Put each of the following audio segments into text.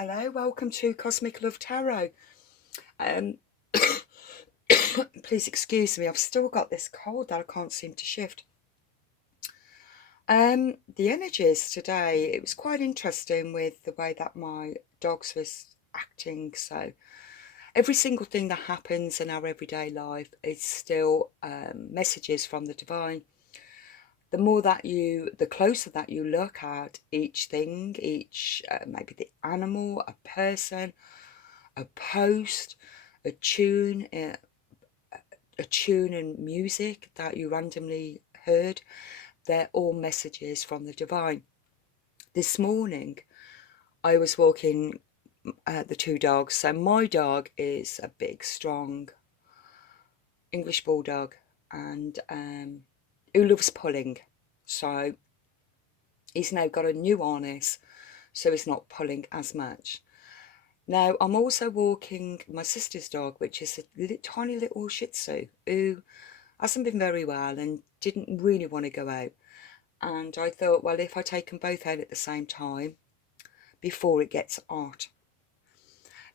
Hello, welcome to Cosmic Love Tarot. Um, please excuse me, I've still got this cold that I can't seem to shift. The energies today, it was quite interesting with the way that my dogs was acting. So every single thing that happens in our everyday life is still messages from the divine. The closer that you look at each thing, maybe the animal, a person, a post, a tune, a tune and music that you randomly heard, they're all messages from the divine. This morning, I was walking the two dogs. So my dog is a big, strong English bulldog, and who loves pulling. So he's now got a new harness, so he's not pulling as much. Now, I'm also walking my sister's dog, which is a tiny little Shih Tzu, who hasn't been very well and didn't really want to go out. And I thought, well, if I take them both out at the same time before it gets hot.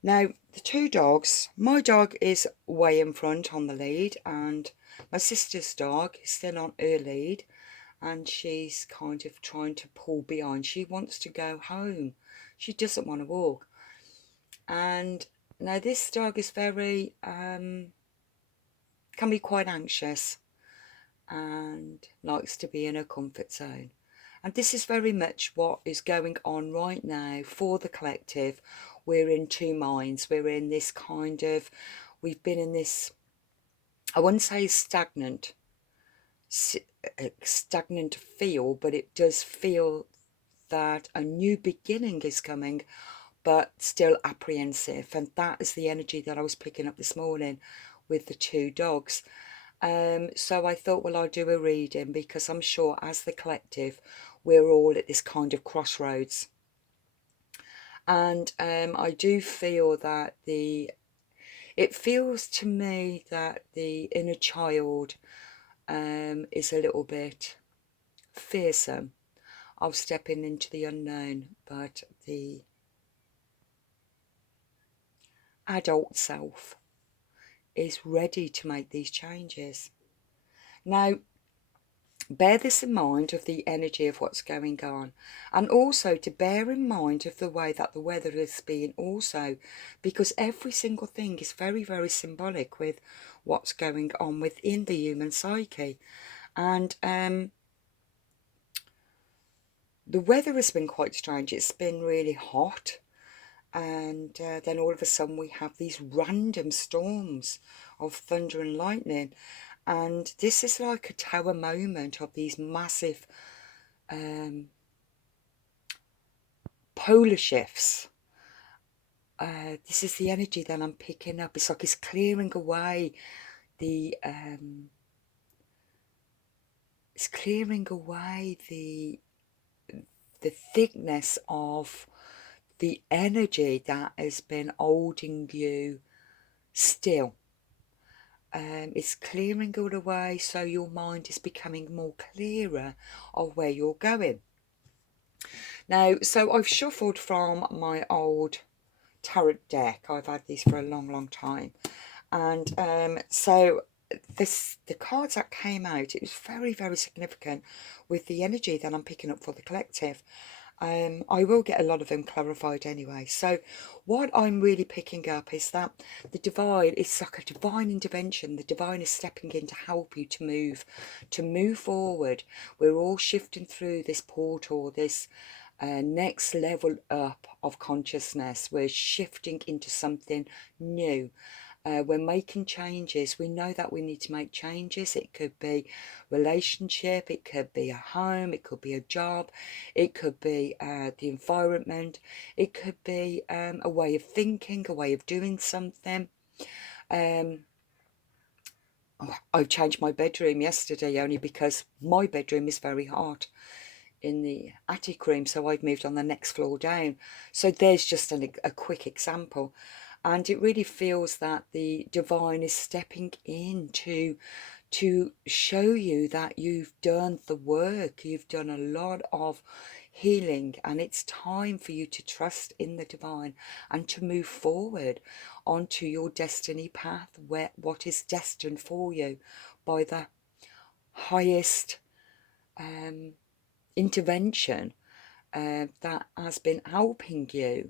Now, the two dogs, my dog is way in front on the lead, and my sister's dog is still on her lead, and she's kind of trying to pull behind. She wants to go home. She doesn't want to walk. And now this dog is very, can be quite anxious and likes to be in her comfort zone. And this is very much what is going on right now for the collective. We're in two minds. We're in this we've been in this, I wouldn't say stagnant feel, but it does feel that a new beginning is coming, but still apprehensive. And that is the energy that I was picking up this morning with the two dogs. So I thought, well, I'll do a reading, because I'm sure as the collective, we're all at this kind of crossroads. And I do feel that it feels to me that the inner child is a little bit fearsome of stepping into the unknown, but the adult self is ready to make these changes. Now, bear this in mind of the energy of what's going on, and also to bear in mind of the way that the weather is being also, because every single thing is very, very symbolic with what's going on within the human psyche. And the weather has been quite strange. It's been really hot, and then all of a sudden we have these random storms of thunder and lightning. And this is like a tower moment of these massive polar shifts. This is the energy that I'm picking up. It's like it's clearing away the the thickness of the energy that has been holding you still. It's clearing all away, so your mind is becoming more clearer of where you're going. Now, so I've shuffled from my old tarot deck. I've had these for a long, long time. And so the cards that came out, it was very, very significant with the energy that I'm picking up for the collective. I will get a lot of them clarified anyway. So what I'm really picking up is that the divine, it's like a divine intervention. The divine is stepping in to help you to move forward. We're all shifting through this portal, this next level up of consciousness. We're shifting into something new. We're making changes. We know that we need to make changes. It could be relationship, it could be a home, it could be a job, it could be the environment, it could be a way of thinking, a way of doing something. I changed my bedroom yesterday only because my bedroom is very hot in the attic room, so I've moved on the next floor down. So there's just a quick example. And it really feels that the divine is stepping in to show you that you've done the work. You've done a lot of healing, and it's time for you to trust in the divine and to move forward onto your destiny path, where what is destined for you by the highest intervention that has been helping you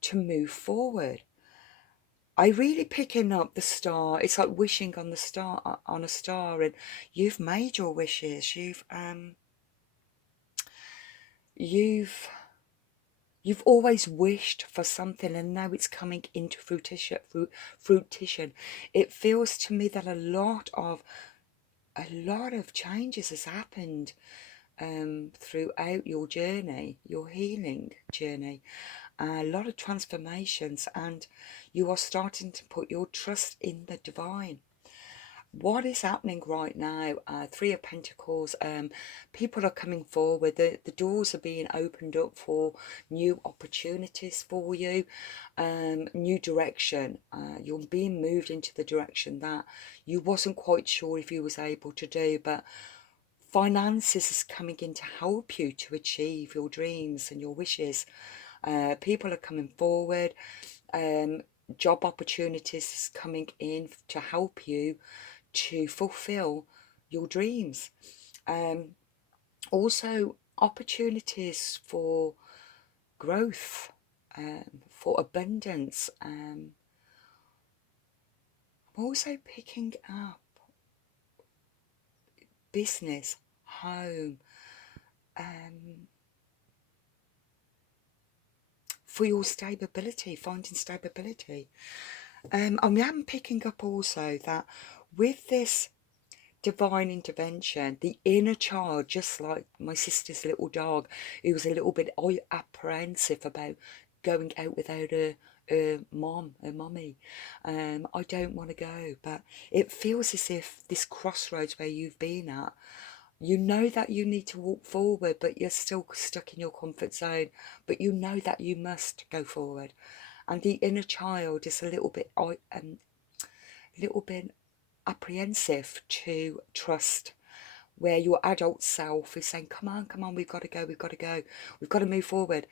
to move forward. I really picking up the star. It's like wishing on the star, on a star, and you've made your wishes. You've always wished for something, and now it's coming into fruition. It feels to me that a lot of changes has happened throughout your journey, your healing journey, a lot of transformations, and you are starting to put your trust in the divine. What is happening right now? Three of Pentacles. People are coming forward. The doors are being opened up for new opportunities for you, new direction. You're being moved into the direction that you wasn't quite sure if you was able to do, but finances is coming in to help you to achieve your dreams and your wishes. People are coming forward. Job opportunities is coming in to help you to fulfill your dreams. Also, opportunities for growth, for abundance. I'm also picking up business, home, for your stability, finding stability. I'm picking up also that with this divine intervention, the inner child, just like my sister's little dog, who was a little bit apprehensive about going out without her mummy. I don't want to go, but it feels as if this crossroads where you've been at, you know that you need to walk forward, but you're still stuck in your comfort zone, but you know that you must go forward. And the inner child is a little bit apprehensive to trust, where your adult self is saying, come on, we've got to go, we've got to move forward.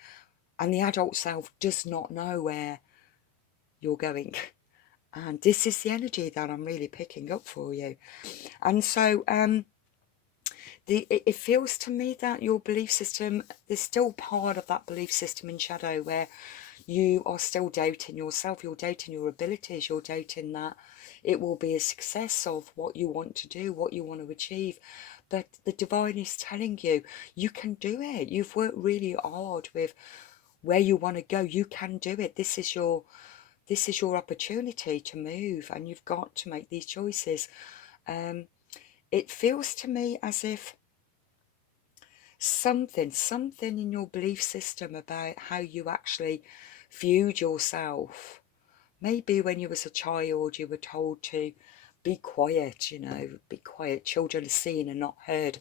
And the adult self does not know where you're going. And this is the energy that I'm really picking up for you. And so it feels to me that your belief system, there's still part of that belief system in shadow where you are still doubting yourself, you're doubting your abilities, you're doubting that it will be a success of what you want to do, what you want to achieve. But the divine is telling you, you can do it. You've worked really hard with where you want to go. You can do it. This is your opportunity to move, and you've got to make these choices. It feels to me as if something in your belief system about how you actually viewed yourself. Maybe when you was a child, you were told to be quiet, be quiet. Children are seen and not heard.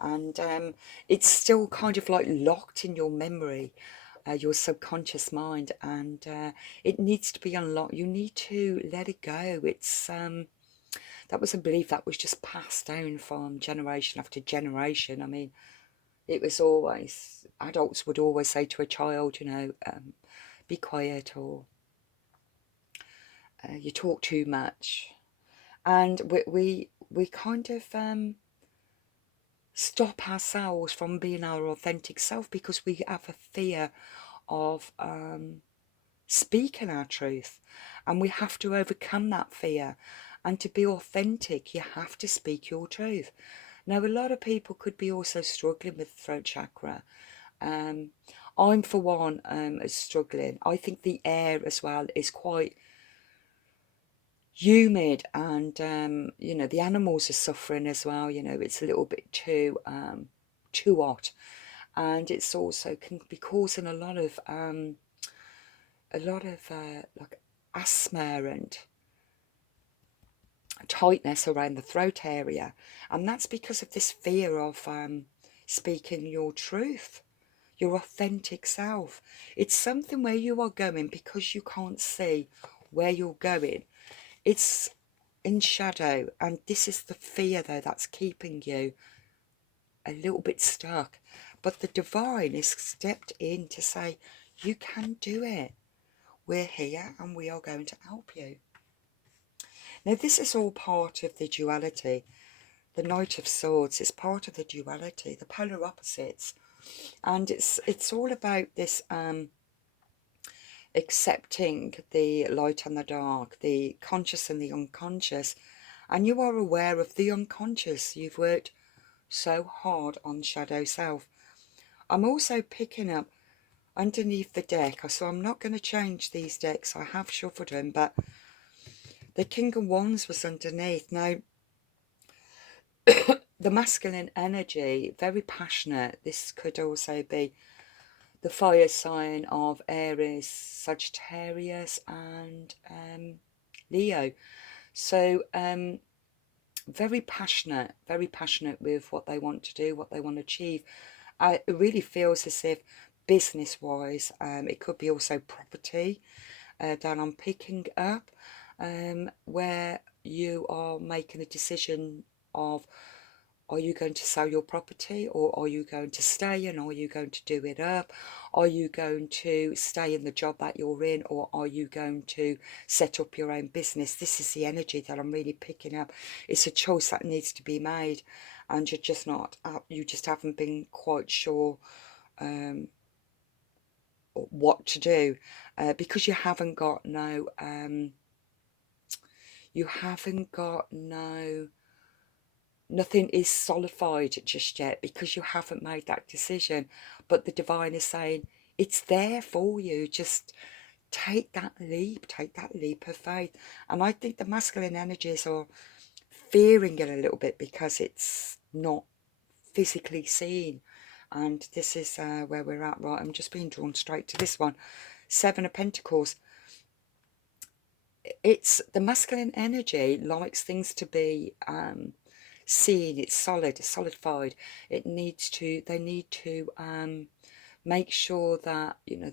And it's still kind of like locked in your memory, your subconscious mind. And it needs to be unlocked. You need to let it go. It's that was a belief that was just passed down from generation after generation. I mean, it was always, adults would always say to a child, be quiet, or you talk too much. And we kind of stop ourselves from being our authentic self because we have a fear of speaking our truth, and we have to overcome that fear. And to be authentic, you have to speak your truth. Now, a lot of people could be also struggling with the throat chakra. I'm, for one, is struggling. I think the air as well is quite humid, and the animals are suffering as well. It's a little bit too hot, and it's also can be causing a lot of like asthma and tightness around the throat area, and that's because of this fear of speaking your truth, your authentic self. It's something where you are going, because you can't see where you're going. It's in shadow, and this is the fear though that's keeping you a little bit stuck. But the divine is stepped in to say, you can do it. We're here and we are going to help you. Now, this is all part of the duality. The Knight of Swords is part of the duality, the polar opposites. And it's all about this accepting the light and the dark, the conscious and the unconscious. And you are aware of the unconscious. You've worked so hard on shadow self. I'm also picking up underneath the deck, so I'm not going to change these decks. I have shuffled them, but the King of Wands was underneath. Now, the masculine energy, very passionate. This could also be the fire sign of Aries, Sagittarius, and Leo. So very passionate with what they want to do, what they want to achieve. It really feels as if business-wise, it could be also property that I'm picking up, where you are making a decision of, are you going to sell your property, or are you going to stay, and are you going to do it up? Are you going to stay in the job that you're in, or are you going to set up your own business? This is the energy that I'm really picking up. It's a choice that needs to be made, and you're just not, you just haven't been quite sure what to do, because you haven't got no nothing is solidified just yet, because you haven't made that decision. But the divine is saying it's there for you. Just take that leap of faith. And I think the masculine energies are fearing it a little bit because it's not physically seen. And this is where we're at. Right, I'm just being drawn straight to this one. Seven of Pentacles. It's the masculine energy likes things to be seen. It's solid, it's solidified. They need to make sure that, you know,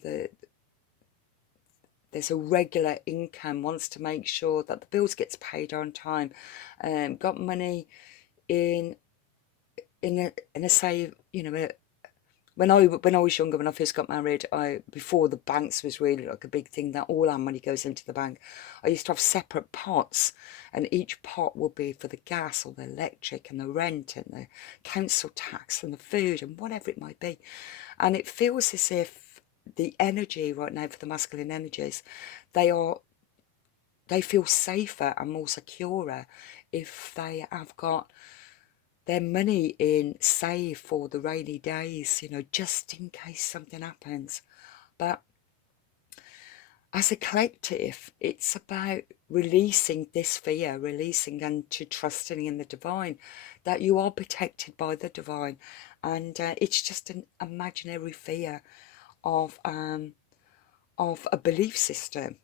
there's a regular income. Wants to make sure that the bills gets paid on time. Got money in a save, you know, when I was younger, when I first got married, before the banks was really like a big thing that all our money goes into the bank, I used to have separate pots, and each pot will be for the gas or the electric and the rent and the council tax and the food and whatever it might be. And it feels as if the energy right now for the masculine energies, they feel safer and more secure if they have got their money in save for the rainy days, you know, just in case something happens. But as a collective, it's about releasing this fear, releasing and to trusting in the divine, that you are protected by the divine. And it's just an imaginary fear of a belief system.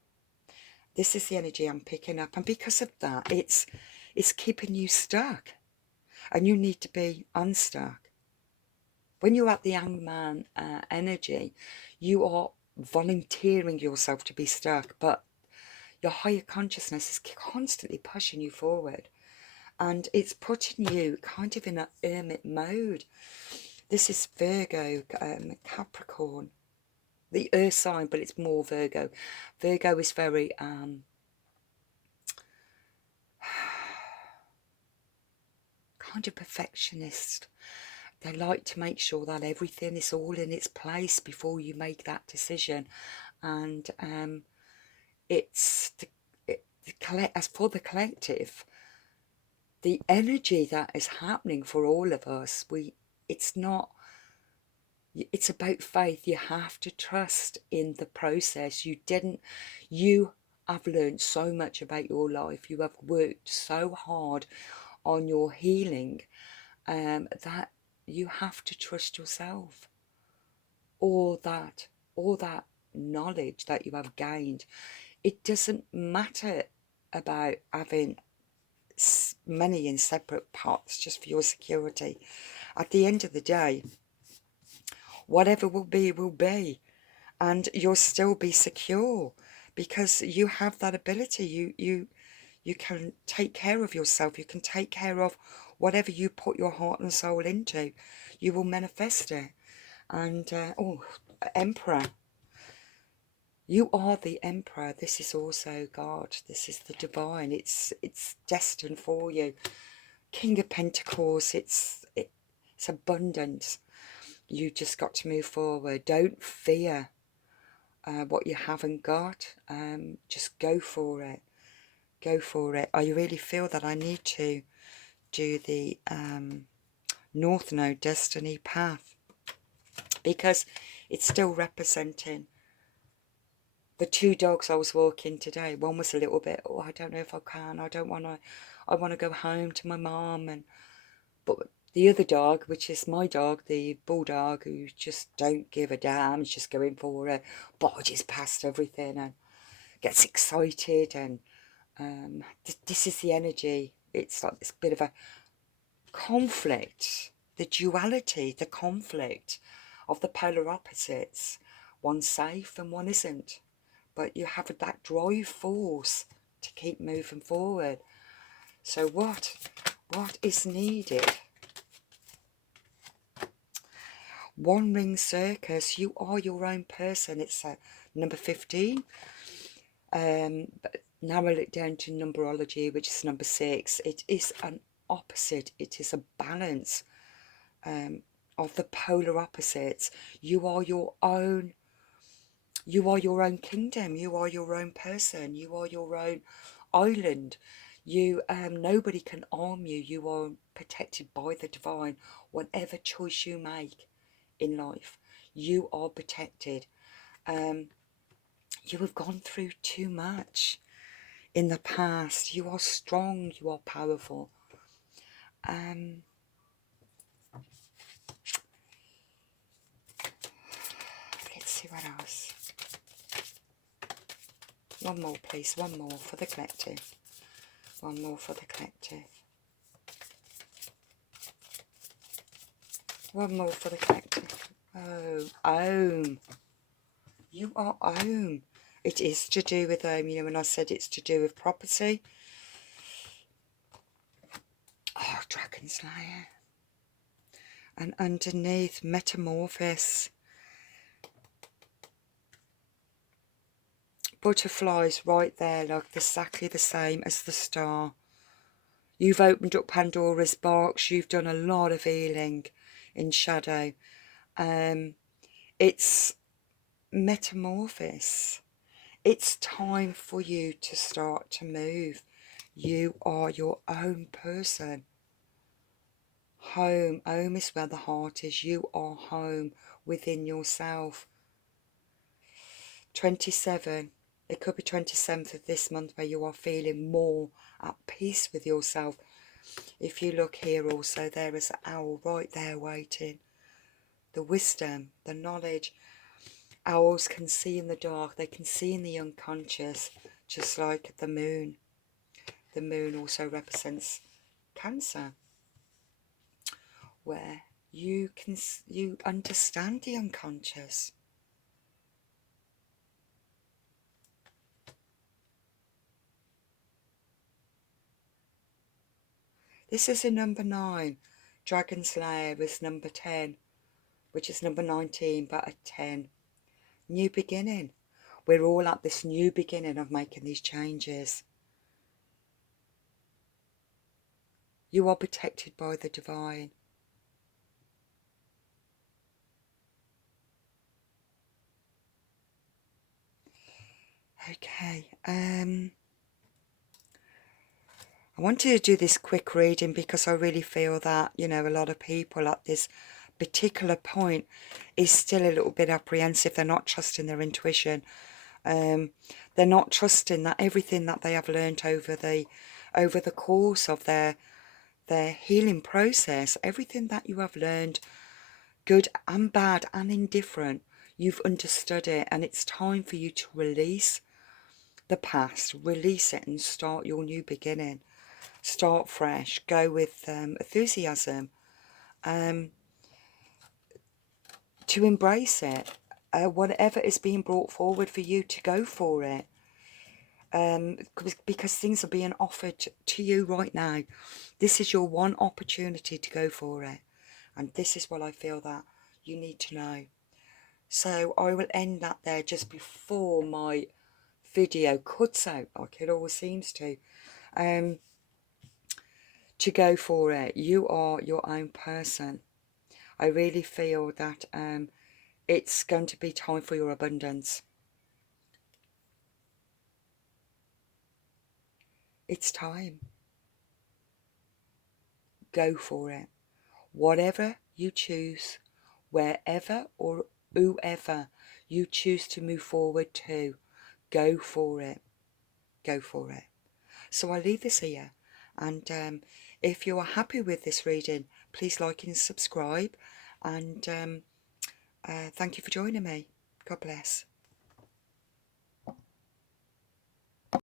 This is the energy I'm picking up. And because of that, it's keeping you stuck. And you need to be unstuck. When you're at the Hangman energy, you are volunteering yourself to be stuck, but your higher consciousness is constantly pushing you forward. And it's putting you kind of in a hermit mode. This is Virgo, Capricorn, the earth sign, but it's more Virgo. Virgo is very kind of perfectionist. They like to make sure that everything is all in its place before you make that decision. And as for the collective, the energy that is happening for all of us, it's about faith. You have to trust in the process. You have learned so much about your life. You have worked so hard on your healing, that you have to trust yourself. All that knowledge that you have gained, it doesn't matter about having money in separate pots just for your security. At the end of the day, whatever will be, and you'll still be secure because you have that ability. You can take care of yourself. You can take care of whatever you put your heart and soul into. You will manifest it. And, oh, Emperor. You are the Emperor. This is also God. This is the divine. It's destined for you. King of Pentacles. It's abundance. You just got to move forward. Don't fear what you haven't got. Just go for it. Go for it. I really feel that I need to do the North Node Destiny Path, because it's still representing the two dogs I was walking today. One was a little bit, oh, I don't know if I can, I don't want to, I want to go home to my mum. But the other dog, which is my dog, the bulldog, who just don't give a damn, is just going for it, barges past everything and gets excited. And this is the energy. It's like this bit of a conflict, the duality, the conflict of the polar opposites. One's safe and one isn't. But you have that drive force to keep moving forward. So what is needed? One Ring Circus. You are your own person. It's number 15. But narrow it down to numerology, which is number 6. It is an opposite. It is a balance of the polar opposites. You are your own. You are your own kingdom. You are your own person. You are your own island. You nobody can harm you. You are protected by the divine. Whatever choice you make in life, you are protected. You have gone through too much in the past. You are strong. You are powerful. Let's see what else. One more, please. One more for the collective. One more for the collective. One more for the collective. Oh, Om. You are Om. It is to do with, you know, when I said it's to do with property. Oh, Dragon Slayer. And underneath, Metamorphosis. Butterflies right there, like exactly the same as the star. You've opened up Pandora's box. You've done a lot of healing in shadow. It's metamorphosis. It's time for you to start to move. You are your own person. Home. Home is where the heart is. You are home within yourself. 27. It could be 27th of this month where you are feeling more at peace with yourself. If you look here also, there is an owl right there waiting. The wisdom, the knowledge. Owls can see in the dark. They can see in the unconscious, just like the moon. The moon also represents Cancer, where you understand the unconscious. This is a number 9. Dragon Slayer is number 10, which is number 19, but a 10. New beginning. We're all at this new beginning of making these changes. You are protected by the divine. Okay, I wanted to do this quick reading because I really feel that, you know, a lot of people at this particular point is still a little bit apprehensive. They're not trusting their intuition. They're not trusting that everything that they have learned over the course of their healing process, everything that you have learned, good and bad and indifferent, you've understood it, and it's time for you to release the past, release it and start your new beginning. Start fresh, go with enthusiasm, to embrace it. Whatever is being brought forward for you, to go for it. Because things are being offered to you right now. This is your one opportunity to go for it. And this is what I feel that you need to know. So I will end that there just before my video cuts out, like it always seems to go for it. You are your own person. I really feel that it's going to be time for your abundance. It's time. Go for it. Whatever you choose, wherever or whoever you choose to move forward to, go for it. Go for it. So I leave this here, and if you are happy with this reading, please like and subscribe, and thank you for joining me. God bless.